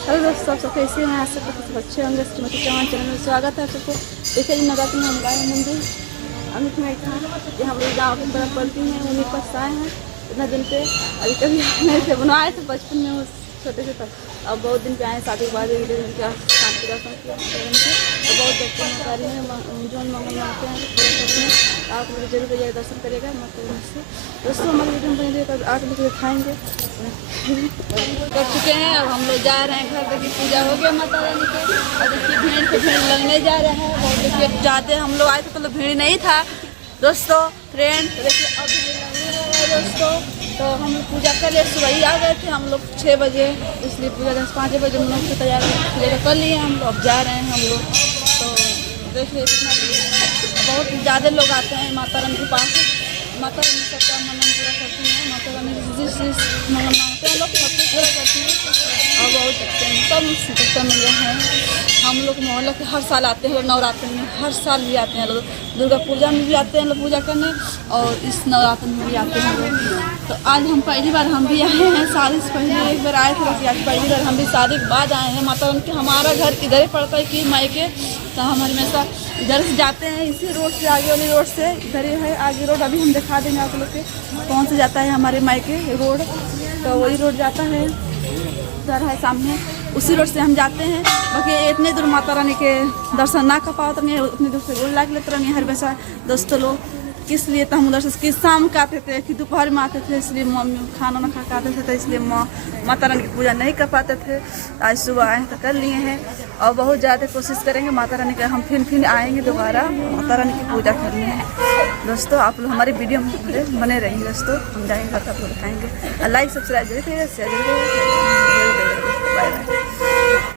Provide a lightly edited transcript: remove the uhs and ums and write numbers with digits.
Hello दोस्तों, सब कैसे हैं? आज सब कुछ अच्छे होंगे। श्रीमती चौहान चैनल में स्वागत है सबको। देखिए जी, नवरात्र में हम आए मंदिर अमित में था कि हम लोग गाँव की तरफ पढ़ती हैं, उन्हीं पास आए हैं इतना दिन पे। अभी कभी नहीं थे, बनवाए थे बचपन में उस छोटे से तक। अब बहुत दिन पे आए, शादी के बाद एक दिन क्या शांति दर्शन किया तो बहुत देखते हैं कार्य में जो मंगल मानते हैं पूरा करते हैं। आप लोग जरूर जाइए, दर्शन करिएगा मतलब से। दोस्तों हमारे वीडियो में बने रहिएगा, 8 बजे दिखाएंगे। कर चुके हैं, अब हम लोग जा रहे हैं घर। देखिए पूजा हो गया माता रानी के, और देखिए भीड़ पे भीड़ लगने जा रहा है। और देखिए जाते हम लोग आए थे तो भीड़ नहीं था दोस्तों। फ्रेंड देखिए अब भीड़ लगने लगा है दोस्तों। तो हम लोग पूजा कर लिए, सुबह ही आ गए थे हम लोग 6 बजे, इसलिए पूजा 10-5 बजे हम लोग से तैयार कर लिए हम लोग। अब जा रहे हैं हम लोग। तो देखिए इतना बहुत ज़्यादा लोग आते हैं माता रानी के पास। माता रानी सबका मनन पूरा करती हैं। माता रानी जिस चीज़ मनन मांगते हैं लोग सब कुछ पूरा करती हैं। और बहुत अच्छे हैं सब सिस्टम में हैं। हम लोग मोहल्ला के हर साल आते हैं लोग, नवरात्र में हर साल भी आते हैं लोग, दुर्गा पूजा में भी आते हैं लोग पूजा करने, और इस नवरात्र में भी आते हैं लोग। तो आज हम पहली बार हम भी आए हैं। शादी से पहले एक बार आए थे, बाकी आज पहली बार हम भी शादी के बाद आए हैं। माता रानी के हमारा घर इधर ही पड़ता है कि मायके, तो हम हमेशा इधर से जाते हैं, इसी रोड से, आगे वाली रोड से। इधर ही है आगे रोड, अभी हम दिखा देंगे आप लोग के कौन से जाता है हमारे मायके रोड। तो वही रोड जाता है, उधर है सामने, उसी रोड से हम जाते हैं। बाकी इतने दूर माता रानी के दर्शन ना कर पाते नहीं, उतनी दूर से गोल लाग लेते रहे हर हमेशा दोस्तों लोग। किस लिए तो हम उधर से कि शाम को आते थे कि दोपहर में आते थे, इसलिए मम्मी खाना ना खा के आते थे, तो इसलिए माता रानी की पूजा नहीं कर पाते थे। आज सुबह आए तो कर लिए हैं, और बहुत ज़्यादा कोशिश करेंगे माता रानी का हम फिर आएंगे दोबारा माता रानी की पूजा करने दोस्तों। आप लोग हमारी वीडियो में बने रहेंगे दोस्तों। हम जाएंगे घर, आप लोग दिखाएंगे। लाइक सब्सक्राइब जरूर करिएगा, शेयर जरूर करिएगा।